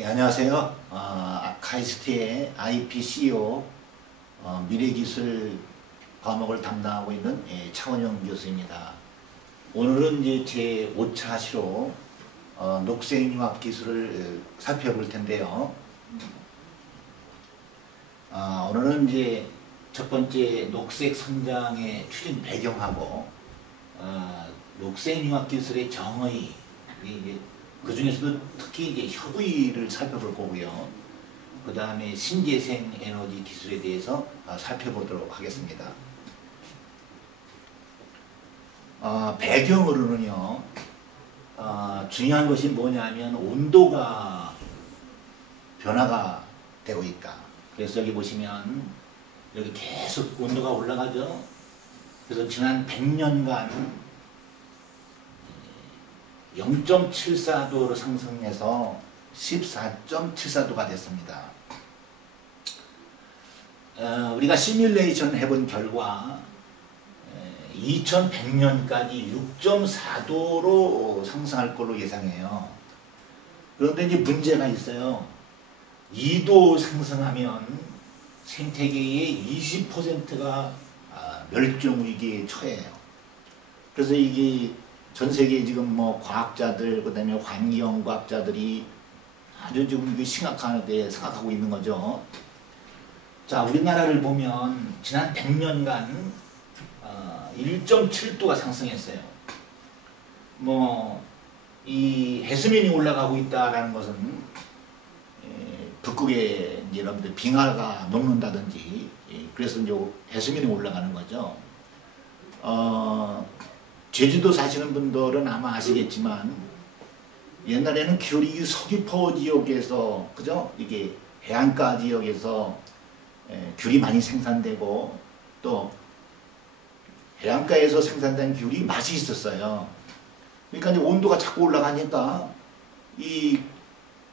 예, 안녕하세요. 카이스트의 IPCO 미래기술 과목을 담당하고 있는 차원영 교수입니다. 오늘은 이제 제 5차 시로 녹색융합 기술을 살펴볼 텐데요. 오늘은 이제 첫 번째 녹색 성장의 추진 배경하고 녹색융합 기술의 정의, 그 중에서도 특히 이제 협의를 살펴볼 거고요. 그 다음에 신재생 에너지 기술에 대해서 살펴보도록 하겠습니다. 배경으로는요, 중요한 것이 뭐냐면 온도가 변화가 되고 있다. 그래서 여기 보시면 여기 계속 온도가 올라가죠. 그래서 지난 100년간 0.74도로 상승해서 14.74도가 됐습니다. 우리가 시뮬레이션 해본 결과 2100년까지 6.4도로 상승할 걸로 예상해요. 그런데 이제 문제가 있어요. 2도 상승하면 생태계의 20%가 멸종위기에 처해요. 그래서 이게 전 세계 지금 뭐 과학자들, 그 다음에 환경과학자들이 아주 지금 심각하게 생각하고 있는 거죠. 자, 우리나라를 보면 지난 100년간 1.7도가 상승했어요. 이 해수면이 올라가고 있다라는 것은 북극에 이제 여러분들 빙하가 녹는다든지, 그래서 이제 해수면이 올라가는 거죠. 제주도 사시는 분들은 아마 아시겠지만 옛날에는 귤이 서귀포 지역에서, 그죠? 이게 해안가 지역에서 귤이 많이 생산되고 또 해안가에서 생산된 귤이 맛이 있었어요. 그러니까 이제 온도가 자꾸 올라가니까 이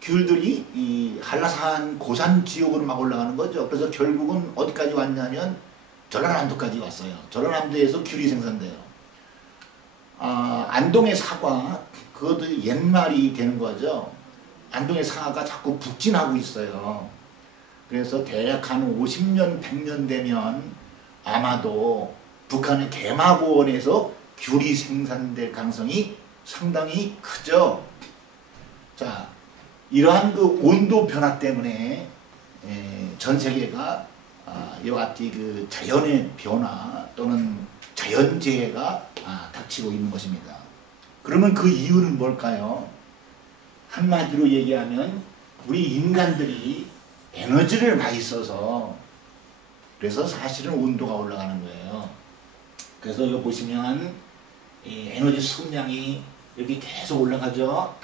귤들이 이 한라산 고산 지역으로 막 올라가는 거죠. 그래서 결국은 어디까지 왔냐면 전라남도까지 왔어요. 전라남도에서 귤이 생산돼요. 안동의 사과, 그것도 옛말이 되는 거죠. 안동의 사과가 자꾸 북진하고 있어요. 그래서 대략 한 50년, 100년 되면 아마도 북한의 개마고원에서 귤이 생산될 가능성이 상당히 크죠. 자, 이러한 그 온도 변화 때문에 전 세계가 이와 같이 그 자연의 변화 또는 자연재해가 닥치고 있는 것입니다. 그러면 그 이유는 뭘까요? 한마디로 얘기하면 우리 인간들이 에너지를 많이 써서, 그래서 사실은 온도가 올라가는 거예요. 그래서 여기 보시면 이 에너지 수급량이 여기 계속 올라가죠.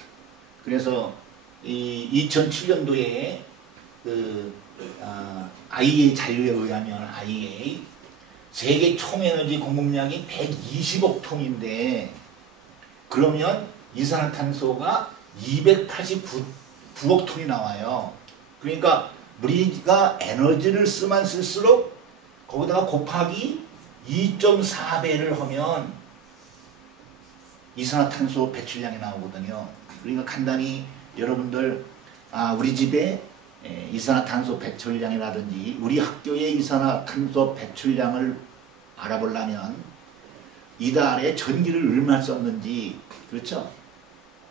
그래서 이 2007년도에 그 IEA 자료에 의하면 IEA 세계 총에너지 공급량이 120억 톤인데, 그러면 이산화탄소가 289억 톤이 나와요. 그러니까 우리가 에너지를 쓰면 쓸수록 거기다가 곱하기 2.4배를 하면 이산화탄소 배출량이 나오거든요. 그러니까 간단히 여러분들 우리 집에 이산화탄소 배출량이라든지 우리 학교의 이산화탄소 배출량을 알아보려면 이달에 전기를 얼마나 썼는지, 그렇죠?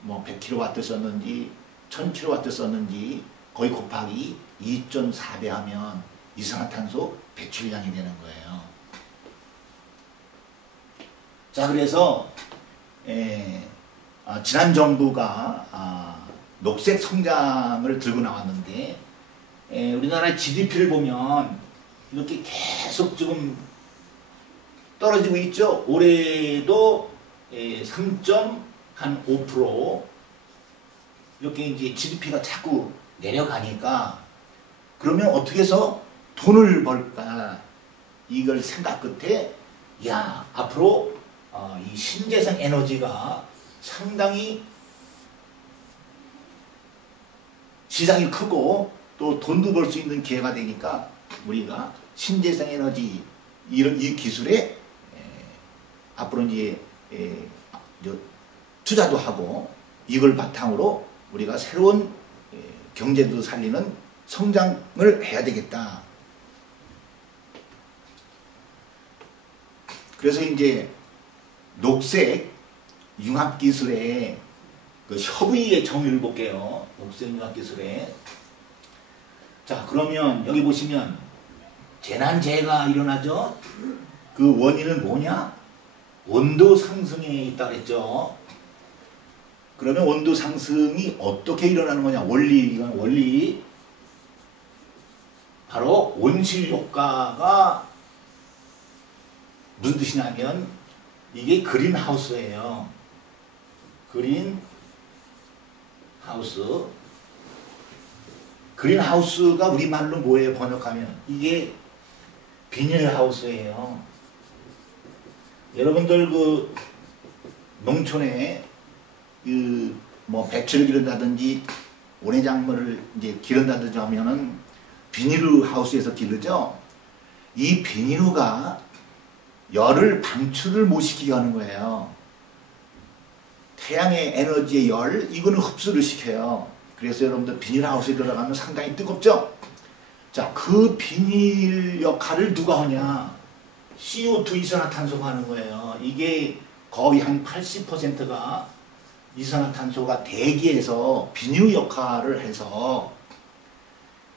뭐 100kW 썼는지 1000kW 썼는지 거의 곱하기 2.4배 하면 이산화탄소 배출량이 되는 거예요. 자, 그래서 지난 정부가 녹색 성장을 들고 나왔는데, 우리나라의 GDP를 보면 이렇게 계속 지금 떨어지고 있죠. 올해도 3.5% 이렇게 이제 GDP가 자꾸 내려가니까, 그러면 어떻게 해서 돈을 벌까, 이걸 생각 끝에 앞으로 이 신재생 에너지가 상당히 시장이 크고 또 돈도 벌 수 있는 기회가 되니까 우리가 신재생 에너지 이 기술에 앞으로 이제 투자도 하고, 이걸 바탕으로 우리가 새로운 경제도 살리는 성장을 해야 되겠다. 그래서 이제 녹색 융합기술의 그 협의의 정의를 볼게요. 녹색 융합기술에. 자, 그러면 여기 보시면 재난재해가 일어나죠. 그 원인은 뭐냐? 온도 상승에 있다 그랬죠. 그러면 온도 상승이 어떻게 일어나는 거냐? 원리, 이건 원리. 바로 온실 효과가 무슨 뜻이냐면 이게 그린하우스예요. 그린하우스. 그린하우스가 우리말로 뭐예요? 번역하면 이게 비닐하우스예요. 여러분들 그 농촌에 그 뭐 배추를 기른다든지 오래작물을 이제 기른다든지 하면은 비닐하우스에서 기르죠. 이 비닐가 열을 방출을 못 시키게 하는 거예요. 태양의 에너지의 열, 이거는 흡수를 시켜요. 그래서 여러분들 비닐하우스에 들어가면 상당히 뜨겁죠? 자, 그 비닐 역할을 누가 하냐? CO2 이산화탄소가 하는 거예요. 이게 거의 한 80%가 이산화탄소가 대기에서 비닐 역할을 해서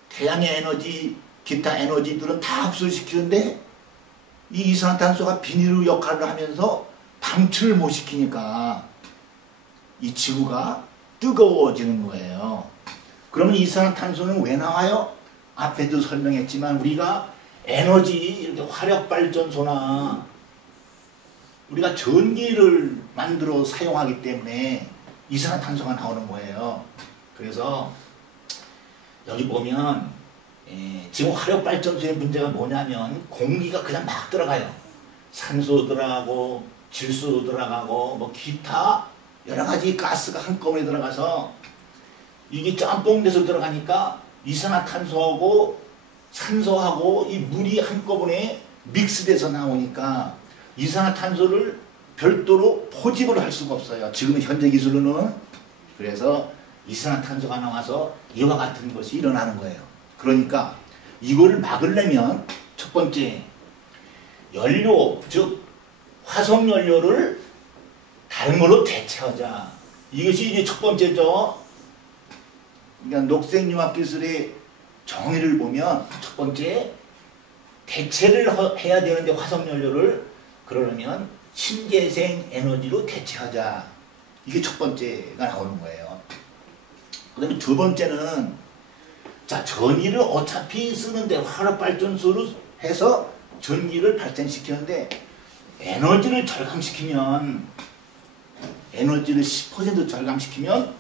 태양의 에너지, 기타 에너지들은 다 흡수시키는데 이 이산화탄소가 비닐 역할을 하면서 방출을 못 시키니까 이 지구가 뜨거워지는 거예요. 그러면 이산화탄소는 왜 나와요? 앞에도 설명했지만 우리가 에너지 이렇게 화력발전소나 우리가 전기를 만들어 사용하기 때문에 이산화탄소가 나오는 거예요. 그래서 여기 보면 지금 화력발전소의 문제가 뭐냐면 공기가 그냥 막 들어가요. 산소 들어가고 질소 들어가고 뭐 기타 여러 가지 가스가 한꺼번에 들어가서 이게 짬뽕돼서 들어가니까 이산화탄소하고 산소하고 이 물이 한꺼번에 믹스돼서 나오니까 이산화탄소를 별도로 포집을 할 수가 없어요. 지금 현재 기술로는. 그래서 이산화탄소가 나와서 이와 같은 것이 일어나는 거예요. 그러니까 이거를 막으려면 첫 번째 연료, 즉 화석연료를 다른 걸로 대체하자. 이것이 이제 첫 번째죠. 그러니까 녹색융합기술의 정의를 보면 첫 번째 대체를 해야 되는데 화석연료를 그러려면 신재생 에너지로 대체하자. 이게 첫 번째가 나오는 거예요. 그 다음에 두 번째는 자, 전기를 어차피 쓰는데 화력발전소로 해서 전기를 발생시키는데 에너지를 절감시키면 에너지를 10% 절감시키면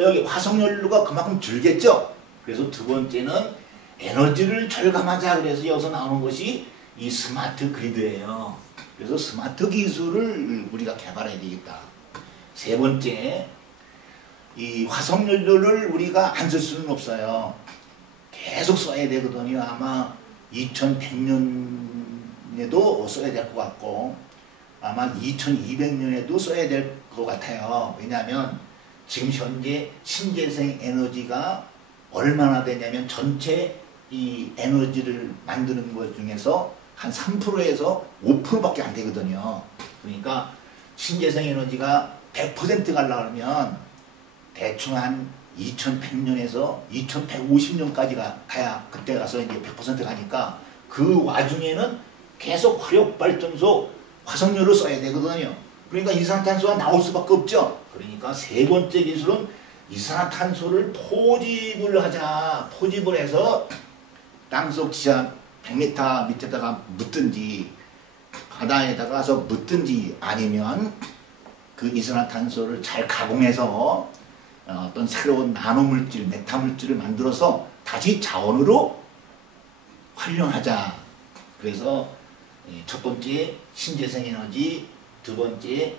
여기 화석연료가 그만큼 줄겠죠. 그래서 두 번째는 에너지를 절감하자. 그래서 여기서 나오는 것이 이 스마트 그리드예요. 그래서 스마트 기술을 우리가 개발해야 되겠다. 세 번째, 이 화석연료를 우리가 안 쓸 수는 없어요. 계속 써야 되거든요. 아마 2100년에도 써야 될 것 같고 아마 2200년에도 써야 될 것 같아요. 왜냐하면 지금 현재 신재생 에너지가 얼마나 되냐면 전체 이 에너지를 만드는 것 중에서 한 3%에서 5%밖에 안 되거든요. 그러니까 신재생 에너지가 100% 가려면 대충 한 2100년에서 2150년까지 가야 그때 가서 이제 100% 가니까 그 와중에는 계속 화력발전소 화석연료를 써야 되거든요. 그러니까 이산화탄소가 나올 수밖에 없죠. 그러니까 세 번째 기술은 이산화탄소를 포집을 하자. 포집을 해서 땅속 지하 100m 밑에다가 묻든지 바다에다가 가서 묻든지 아니면 그 이산화탄소를 잘 가공해서 어떤 새로운 나노물질, 메타물질을 만들어서 다시 자원으로 활용하자. 그래서 첫 번째 신재생 에너지, 두 번째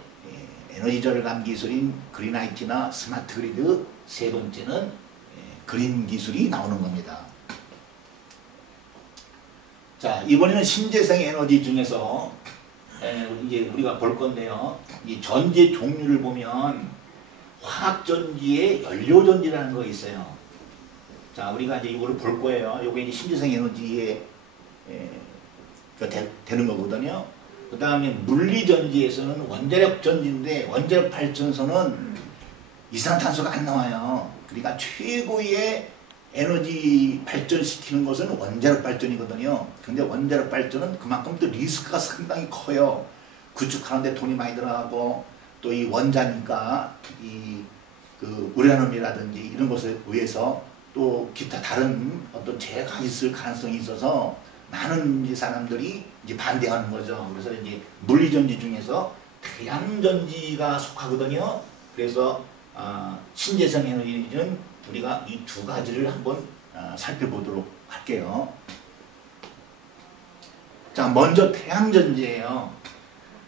에너지 절감 기술인 그린 IT나 스마트 그리드, 세 번째는 그린 기술이 나오는 겁니다. 자, 이번에는 신재생 에너지 중에서 이제 우리가 볼 건데요. 이 전지 종류를 보면 화학전지에 연료전지라는 거 있어요. 자, 우리가 이제 이거를 볼 거예요. 요게 이제 신재생 에너지에 되는 거거든요. 그 다음에 물리전지에서는 원자력 전지인데 원자력 발전소는 이산탄소가 안 나와요. 그러니까 최고의 에너지 발전시키는 것은 원자력 발전이거든요. 근데 원자력 발전은 그만큼 또 리스크가 상당히 커요. 구축하는데 돈이 많이 들어가고 또 이 원자니까 그 우라늄이라든지 이런 것에 의해서 또 기타 다른 어떤 재해가 있을 가능성이 있어서 많은 이제 사람들이 이제 반대하는 거죠. 그래서 이제 물리전지 중에서 태양전지가 속하거든요. 그래서 신재생 에너지는 우리가 이 두 가지를 한번 살펴보도록 할게요. 자, 먼저 태양전지예요.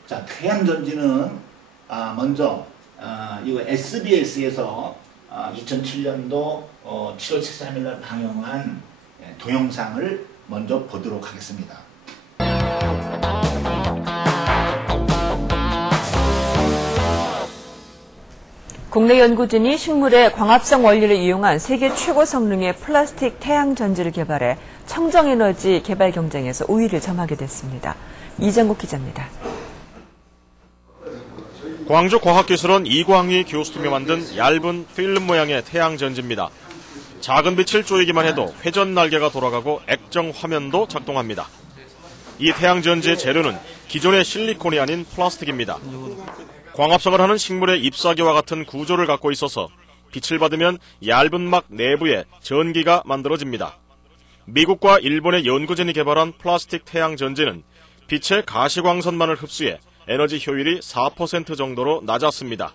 자, 태양전지는 먼저 이거 SBS에서 2007년도 7월 13일 날 방영한 동영상을 먼저 보도록 하겠습니다. 국내 연구진이 식물의 광합성 원리를 이용한 세계 최고 성능의 플라스틱 태양 전지를 개발해 청정에너지 개발 경쟁에서 우위를 점하게 됐습니다. 이정국 기자입니다. 광주과학기술원 이광희 교수님이 만든 얇은 필름 모양의 태양 전지입니다. 작은 빛을 쪼이기만 해도 회전 날개가 돌아가고 액정 화면도 작동합니다. 이 태양 전지의 재료는 기존의 실리콘이 아닌 플라스틱입니다. 광합성을 하는 식물의 잎사귀와 같은 구조를 갖고 있어서 빛을 받으면 얇은 막 내부에 전기가 만들어집니다. 미국과 일본의 연구진이 개발한 플라스틱 태양 전지는 빛의 가시광선만을 흡수해 에너지 효율이 4% 정도로 낮았습니다.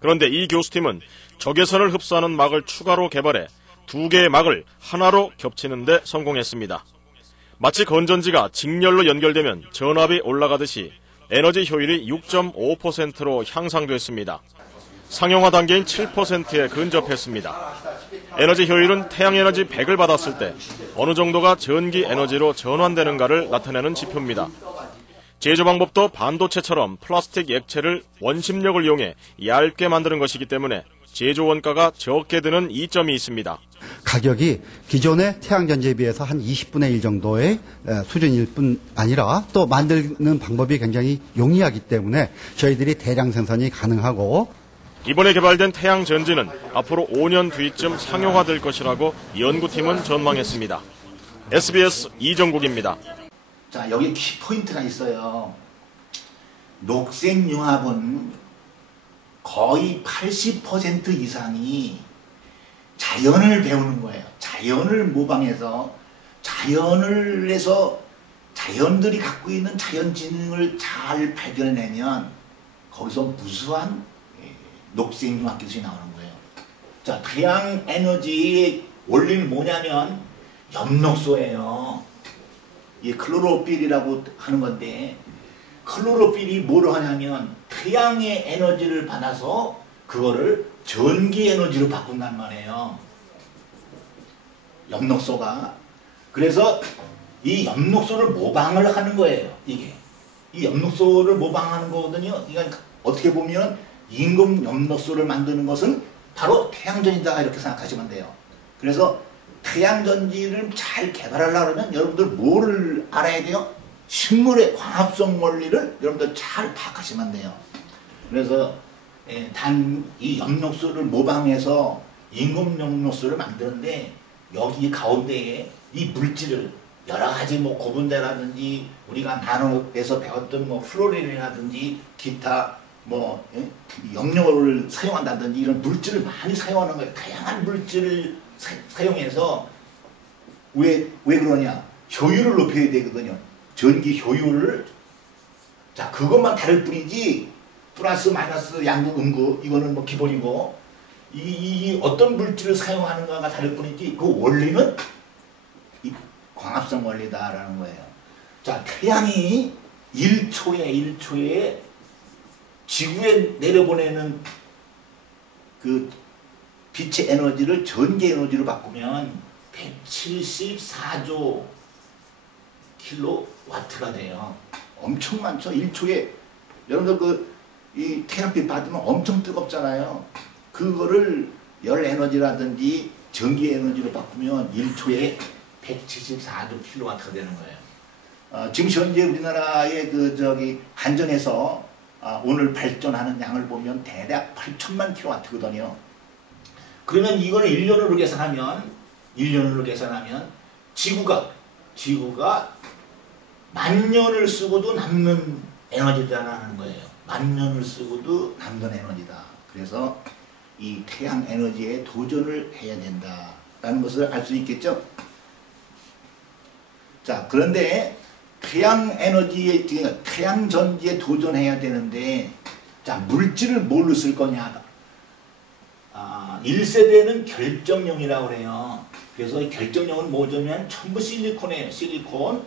그런데 이 교수팀은 적외선을 흡수하는 막을 추가로 개발해 두 개의 막을 하나로 겹치는 데 성공했습니다. 마치 건전지가 직렬로 연결되면 전압이 올라가듯이 에너지 효율이 6.5%로 향상됐습니다. 상용화 단계인 7%에 근접했습니다. 에너지 효율은 태양에너지 100을 받았을 때 어느 정도가 전기 에너지로 전환되는가를 나타내는 지표입니다. 제조 방법도 반도체처럼 플라스틱 액체를 원심력을 이용해 얇게 만드는 것이기 때문에 제조 원가가 적게 드는 이점이 있습니다. 가격이 기존의 태양전지에 비해서 한 20분의 1 정도의 수준일 뿐 아니라 또 만드는 방법이 굉장히 용이하기 때문에 저희들이 대량 생산이 가능하고 이번에 개발된 태양전지는 앞으로 5년 뒤쯤 상용화될 것이라고 연구팀은 전망했습니다. SBS 이정국입니다. 자, 여기 키포인트가 있어요. 녹색융합은 거의 80% 이상이 자연을 배우는 거예요. 자연을 모방해서 자연을 해서 자연들이 갖고 있는 자연 지능을 잘 발견해내면 거기서 무수한 녹색융합 기술이 나오는 거예요. 자, 태양 에너지의 원리는 뭐냐면 엽록소예요. 이 클로로필이라고 하는 건데 클로로필이 뭐를 하냐면 태양의 에너지를 받아서 그거를 전기 에너지로 바꾼단 말이에요. 엽록소가. 그래서 이 엽록소를 모방을 하는 거예요. 이게. 이 엽록소를 모방하는 거거든요. 그러니까 어떻게 보면 임금 엽록소를 만드는 것은 바로 태양전이다 이렇게 생각하시면 돼요. 그래서 태양전지를 잘 개발하려고 하면 여러분들 뭐를 알아야 돼요? 식물의 광합성 원리를 여러분들 잘 파악하시면 돼요. 그래서 단 이 엽록소를 모방해서 임금 엽록소를 만드는데 여기 가운데에 이 물질을 여러 가지 뭐 고분대라든지 우리가 나노에서 배웠던 뭐 플로린이라든지 기타 뭐 염료를 사용한다든지 이런 물질을 많이 사용하는 거예요. 다양한 물질을 사용해서 왜 그러냐? 효율을 높여야 되거든요. 전기 효율을. 자, 그것만 다를 뿐이지 플러스 마이너스 양극 음극 이거는 뭐 기본이고 이 어떤 물질을 사용하는가가 다를 뿐이지 그 원리는 이 광합성 원리다라는 거예요. 자, 태양이 1초에 지구에 내려보내는 그 빛의 에너지를 전기 에너지로 바꾸면 174조 킬로와트가 돼요. 엄청 많죠. 1초에 여러분들 이 태양빛 받으면 엄청 뜨겁잖아요. 그거를 열 에너지라든지 전기 에너지로 바꾸면 1초에 174kW가 되는 거예요. 지금 현재 우리나라의 한전에서 오늘 발전하는 양을 보면 대략 8천만 kW거든요. 그러면 이걸 1년으로 계산하면 지구가 만년을 쓰고도 남는 에너지다라는 거예요. 만년을 쓰고도 남는 에너지다. 그래서 이 태양 에너지에 도전을 해야 된다라는 것을 알 수 있겠죠. 자, 그런데 태양 전지에 도전해야 되는데, 자, 물질을 뭘로 쓸 거냐? 1세대는 결정령이라고 그래요. 그래서 이 결정령은 뭐냐면 전부 실리콘이에요. 실리콘.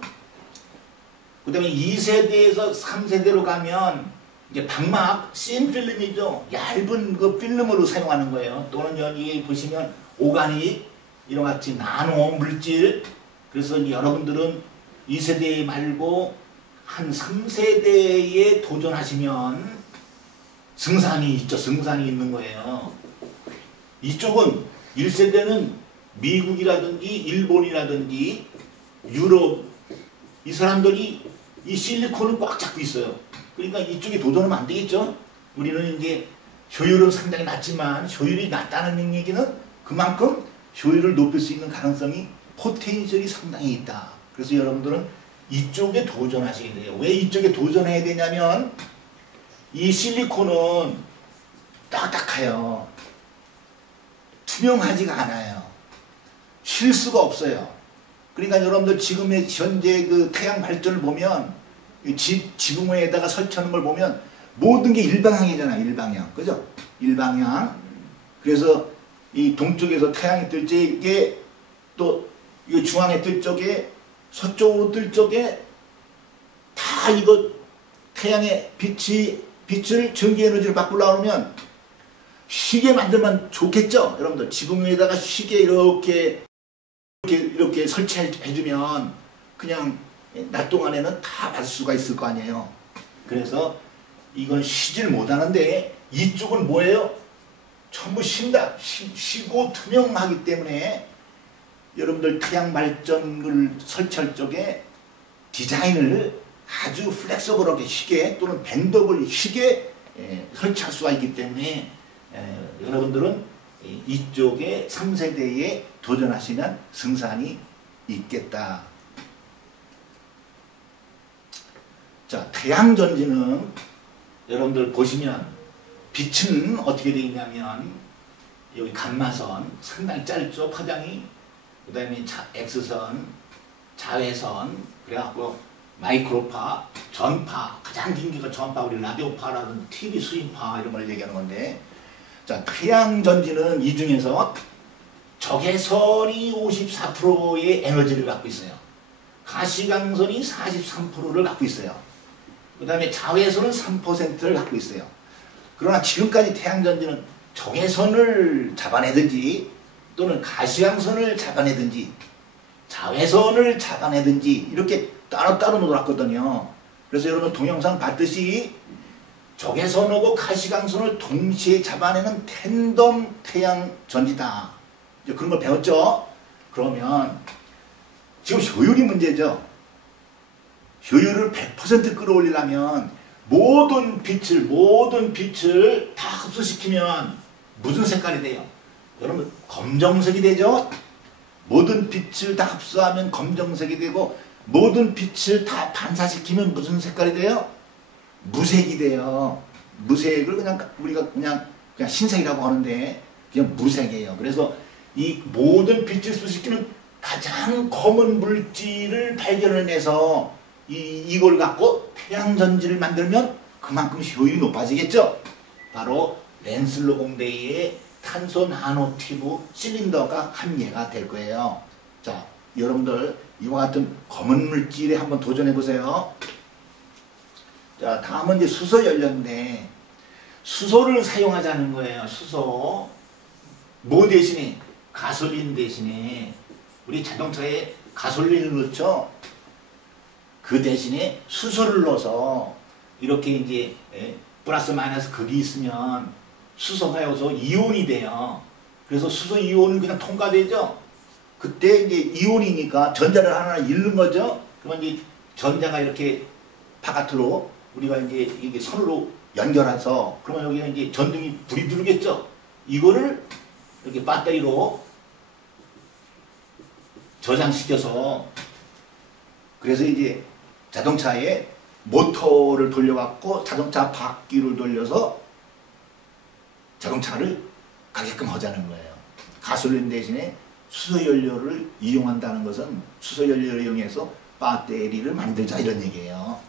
그 다음에 2세대에서 3세대로 가면 이제 방막, 신필름이죠. 얇은 그 필름으로 사용하는 거예요. 또는 여기 보시면 오가닉, 이런 같이 나노 물질. 그래서 이제 여러분들은 2세대 말고 한 3세대에 도전하시면 승산이 있죠. 승산이 있는 거예요. 이쪽은 1세대는 미국이라든지 일본이라든지 유럽, 이 사람들이 이 실리콘을 꽉 잡고 있어요. 그러니까 이쪽에 도전하면 안 되겠죠. 우리는 이제 효율은 상당히 낮지만, 효율이 낮다는 얘기는 그만큼 효율을 높일 수 있는 가능성이, 포텐셜이 상당히 있다. 그래서 여러분들은 이쪽에 도전하셔야 돼요. 왜 이쪽에 도전해야 되냐면, 이 실리콘은 딱딱해요. 투명하지가 않아요. 쉴 수가 없어요. 그러니까 여러분들 지금의 현재 그 태양 발전을 보면, 지붕에다가 설치하는 걸 보면 모든 게 일방향이잖아요. 일방향. 그죠? 일방향. 그래서 이 동쪽에서 태양이 뜰 적에, 또 이 중앙에 뜰 적에, 서쪽으로 뜰 적에 다 이거 태양의 빛을 전기 에너지를 바꾸려고 하면 쉬게 만들면 좋겠죠? 여러분들 지붕 위에다가 쉬게 이렇게 설치해주면 그냥 낮 동안에는 다 받을 수가 있을 거 아니에요. 그래서 이건 쉬질 못하는데, 이쪽은 뭐예요? 전부 쉰다. 쉬고 투명하기 때문에 여러분들 태양 발전을 설치할 적에 디자인을 아주 플렉서블하게 쉬게, 또는 밴더블 쉬게 설치할 수가 있기 때문에 여러분들은 이쪽에 3세대에 도전하시면 승산이 있겠다. 자, 태양전지는 여러분들 보시면 빛은 어떻게 되어 있냐면, 여기 감마선 상당히 짧죠, 파장이. 그 다음에 X선, 자외선, 그래갖고 마이크로파, 전파, 가장 긴 게가 전파, 우리 라디오파라든 TV 수인파 이런 걸 얘기하는 건데, 자, 태양전지는 이 중에서 적외선이 54%의 에너지를 갖고 있어요. 가시광선이 43%를 갖고 있어요. 그 다음에 자외선은 3%를 갖고 있어요. 그러나 지금까지 태양전지는 적외선을 잡아내든지, 또는 가시광선을 잡아내든지, 자외선을 잡아내든지, 이렇게 따로따로 놀았거든요. 그래서 여러분 동영상 봤듯이 적외선하고 가시광선을 동시에 잡아내는 탠덤 태양전지다. 이제 그런 걸 배웠죠? 그러면 지금 효율이 문제죠. 효율을 100% 끌어올리려면 모든 빛을 다 흡수시키면 무슨 색깔이 돼요? 여러분 검정색이 되죠? 모든 빛을 다 흡수하면 검정색이 되고, 모든 빛을 다 반사시키면 무슨 색깔이 돼요? 무색이 돼요. 무색을 우리가 그냥 흰색이라고 하는데 그냥 무색이에요. 그래서 이 모든 빛을 흡수시키는 가장 검은 물질을 발견해내서 이걸 갖고 태양전지를 만들면 그만큼 효율이 높아지겠죠. 바로 랜슬로 공대의 탄소 나노튜브 실린더가 한 예가 될 거예요. 자, 여러분들 이와 같은 검은 물질에 한번 도전해 보세요. 자, 다음은 이제 수소 연료인데, 수소를 사용하자는 거예요. 수소. 뭐 대신에? 가솔린 대신에. 우리 자동차에 가솔린을 넣죠. 그 대신에 수소를 넣어서 이렇게 이제 플러스 마이너스 극이 있으면 수소가 여기서 이온이 돼요. 그래서 수소 이온은 그냥 통과되죠. 그때 이제 이온이니까 전자를 하나 잃는 거죠. 그러면 이제 전자가 이렇게 바깥으로 우리가 이제 이게 선으로 연결해서 그러면 여기는 이제 전등이 불이 들겠죠. 이거를 이렇게 배터리로 저장시켜서 그래서 이제 자동차에 모터를 돌려갖고 자동차 바퀴를 돌려서 자동차를 가게끔 하자는 거예요. 가솔린 대신에 수소연료를 이용한다는 것은 수소연료를 이용해서 배터리를 만들자 이런 얘기예요.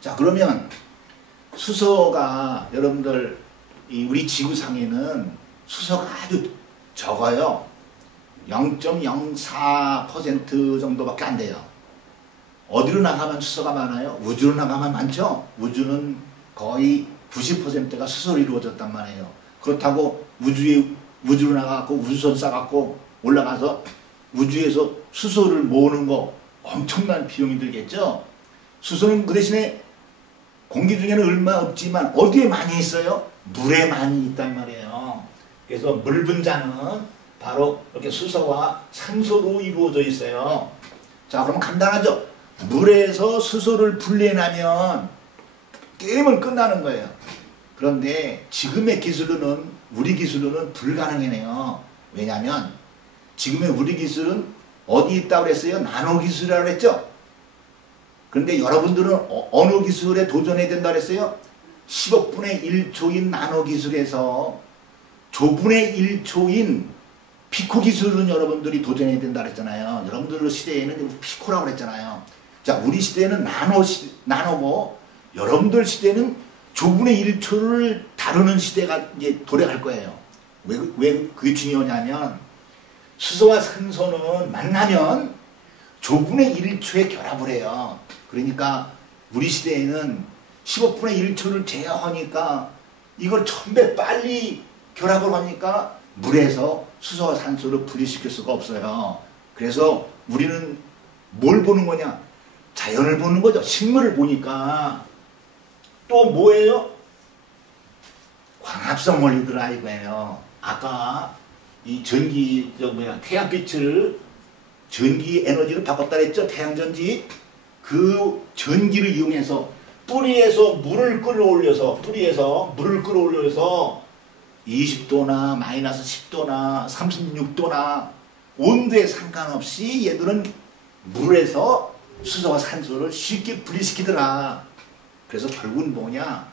자, 그러면 수소가 여러분들 우리 지구상에는 수소가 아주 적어요. 0.04% 정도밖에 안 돼요. 어디로 나가면 수소가 많아요? 우주로 나가면 많죠? 우주는 거의 90%가 수소로 이루어졌단 말이에요. 그렇다고 우주로 나가고 우주선 쏴갖고 올라가서 우주에서 수소를 모으는 거 엄청난 비용이 들겠죠? 수소는 그 대신에 공기 중에는 얼마 없지만 어디에 많이 있어요? 물에 많이 있단 말이에요. 그래서 물 분자는 바로 이렇게 수소와 산소로 이루어져 있어요. 자, 그럼 간단하죠? 물에서 수소를 분리해내면 게임은 끝나는 거예요. 그런데 지금의 기술로는 우리 기술로는 불가능해요. 왜냐하면 지금의 우리 기술은 어디 있다고 그랬어요? 나노 기술이라고 그랬죠? 그런데 여러분들은 어느 기술에 도전해야 된다고 그랬어요? 10억분의 1초인 나노 기술에서 조분의 1초인 피코 기술은 여러분들이 도전해야 된다 그랬잖아요. 여러분들 시대에는 피코라고 그랬잖아요. 자, 우리 시대에는 나노고 여러분들 시대는 조분의 1초를 다루는 시대가 이제 도래할 거예요. 왜 그게 중요하냐면 수소와 산소는 만나면 조분의 1초에 결합을 해요. 그러니까 우리 시대에는 10억분의 1초를 제어하니까 이걸 1000배 빨리 결합을 하니까 물에서 수소와 산소를 분리시킬 수가 없어요. 그래서 우리는 뭘 보는 거냐? 자연을 보는 거죠. 식물을 보니까 또 뭐예요? 광합성 원리들아 이거예요. 아까 이 태양빛을 전기 에너지로 바꿨다 그랬죠? 태양전지. 그 전기를 이용해서 뿌리에서 물을 끌어올려서 20도나 마이너스 10도나 36도나 온도에 상관없이 얘들은 물에서 수소와 산소를 쉽게 분리시키더라. 그래서 결국은 뭐냐?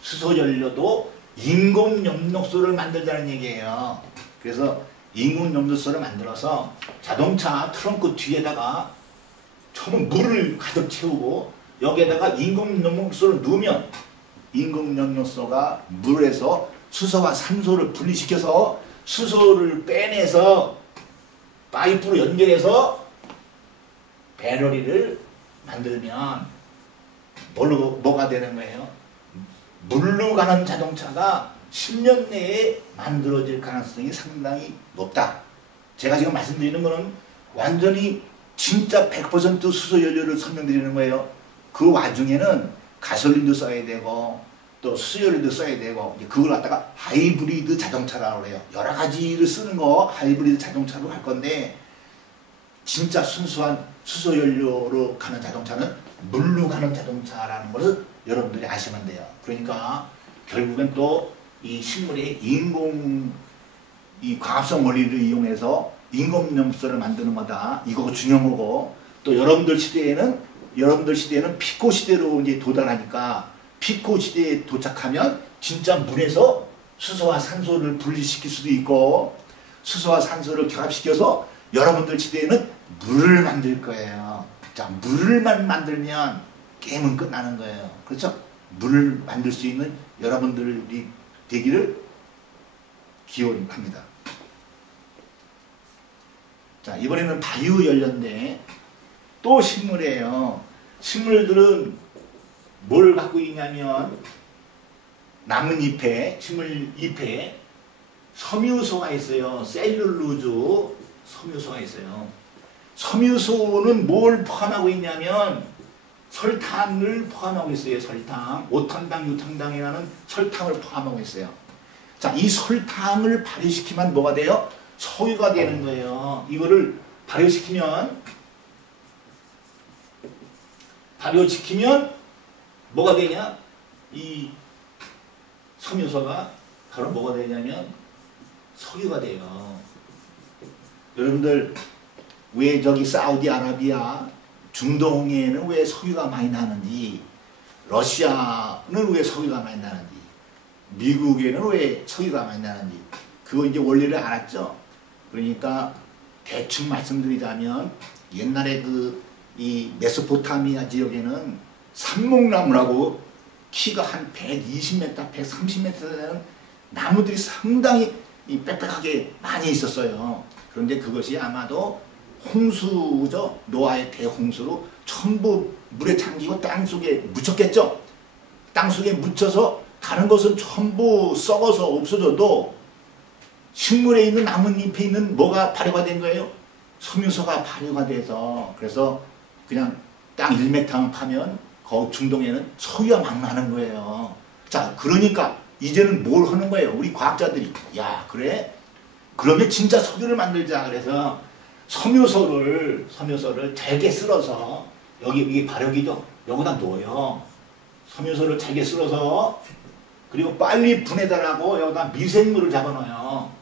수소연료도 인공염록소를 만들자는 얘기예요. 그래서 인공염록소를 만들어서 자동차 트렁크 뒤에다가 처음 물을 가득 채우고 여기에다가 인공염록소를 넣으면 인공염록소가 물에서 수소와 산소를 분리시켜서 수소를 빼내서 파이프로 연결해서 배터리를 만들면 뭐가 되는 거예요? 물로 가는 자동차가 10년 내에 만들어질 가능성이 상당히 높다. 제가 지금 말씀드리는 거는 완전히 진짜 100% 수소연료를 설명드리는 거예요. 그 와중에는 가솔린도 써야 되고 또 수소연료도 써야 되고 그걸 갖다가 하이브리드 자동차라고 해요. 여러 가지를 쓰는 거 하이브리드 자동차로 할 건데 진짜 순수한 수소연료로 가는 자동차는 물로 가는 자동차라는 것을 여러분들이 아시면 돼요. 그러니까 결국엔 또 이 식물의 이 광합성 원리를 이용해서 인공염소를 만드는 거다. 이거 중요한 거고 또 여러분들 시대에는 피코 시대로 이제 도달하니까 피코 시대에 도착하면 진짜 물에서 수소와 산소를 분리시킬 수도 있고 수소와 산소를 결합시켜서 여러분들 시대에는 물을 만들 거예요. 자, 물만 만들면 게임은 끝나는 거예요. 그렇죠? 물을 만들 수 있는 여러분들이 되기를 기원합니다. 자, 이번에는 바이오연료인데 또 식물이에요. 식물들은 뭘 갖고 있냐면 나뭇잎에, 식물 잎에 섬유소가 있어요. 셀룰로즈 섬유소가 있어요. 섬유소는 뭘 포함하고 있냐면 설탕을 포함하고 있어요. 설탕. 5탄당, 6탄당이라는 설탕을 포함하고 있어요. 자, 이 설탕을 발효시키면 뭐가 돼요? 석유가 되는 거예요. 이거를 발효시키면 뭐가 되냐? 이 섬유소가 바로 뭐가 되냐면 석유가 돼요. 여러분들 왜 저기 사우디아라비아 중동에는 왜 석유가 많이 나는지, 러시아는 왜 석유가 많이 나는지, 미국에는 왜 석유가 많이 나는지 그거 이제 원리를 알았죠. 그러니까 대충 말씀드리자면 옛날에 이 메소포타미아 지역에는 산목나무라고 키가 한 120m, 130m 되는 나무들이 상당히 빽빽하게 많이 있었어요. 그런데 그것이 아마도 홍수죠. 노아의 대홍수로 전부 물에 잠기고 땅속에 묻혔겠죠. 땅속에 묻혀서 다른 것은 전부 썩어서 없어져도 식물에 있는 나뭇잎에 있는 뭐가 발효가 된 거예요? 섬유소가 발효가 돼서, 그래서 그냥 땅 1m만 파면 그 중동에는 석유가 막 나는 거예요. 자, 그러니까 이제는 뭘 하는 거예요? 우리 과학자들이, 야, 그래? 그러면 진짜 석유를 만들자. 그래서 섬유소를 잘게 쓸어서, 이게 발효기죠? 여기다 넣어요. 섬유소를 잘게 쓸어서, 그리고 빨리 분해달라고 여기다 미생물을 잡아넣어요.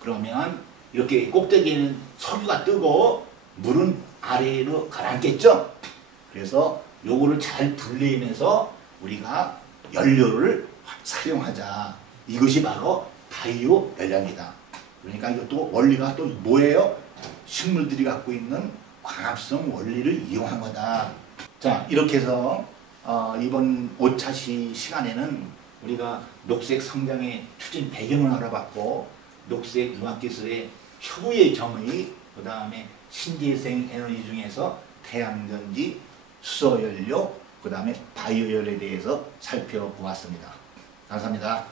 그러면 이렇게 꼭대기에는 석유가 뜨고 물은 아래로 가라앉겠죠? 그래서 요거를 잘 분리하면서 우리가 연료를 사용하자. 이것이 바로 바이오 연료입니다. 그러니까 이것도 원리가 또 뭐예요? 식물들이 갖고 있는 광합성 원리를 이용한 거다. 자, 이렇게 해서 이번 5차 시간에는 우리가 녹색 성장의 추진 배경을 알아봤고, 녹색 융합기술의 효의 정의, 그 다음에 신재생 에너지 중에서 태양전지, 수소연료, 그 다음에 바이오연료에 대해서 살펴보았습니다. 감사합니다.